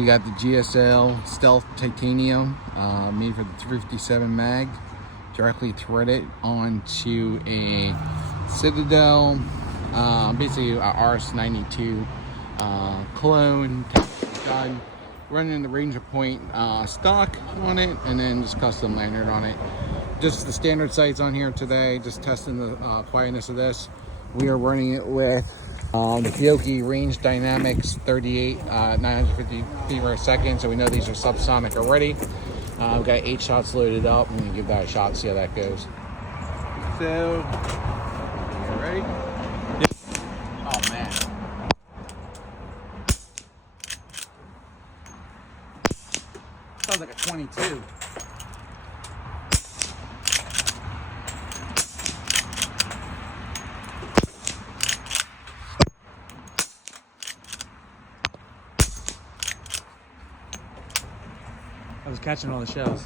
We got the GSL Stealth Titanium, made for the 357 mag, directly threaded onto a Citadel, basically a RS92 clone gun, running the Ranger Point stock on it, and then just custom lanyard on it. Just the standard sights on here today, just testing the quietness of this. We are running it with the Fiocchi Range Dynamics 38, 950 feet per second, so we know these are subsonic already. We've got 8 shots loaded up. I'm going to give that a shot, see how that goes. So, you ready? Yep. Oh, man. Sounds like a 22. I was catching all the shells.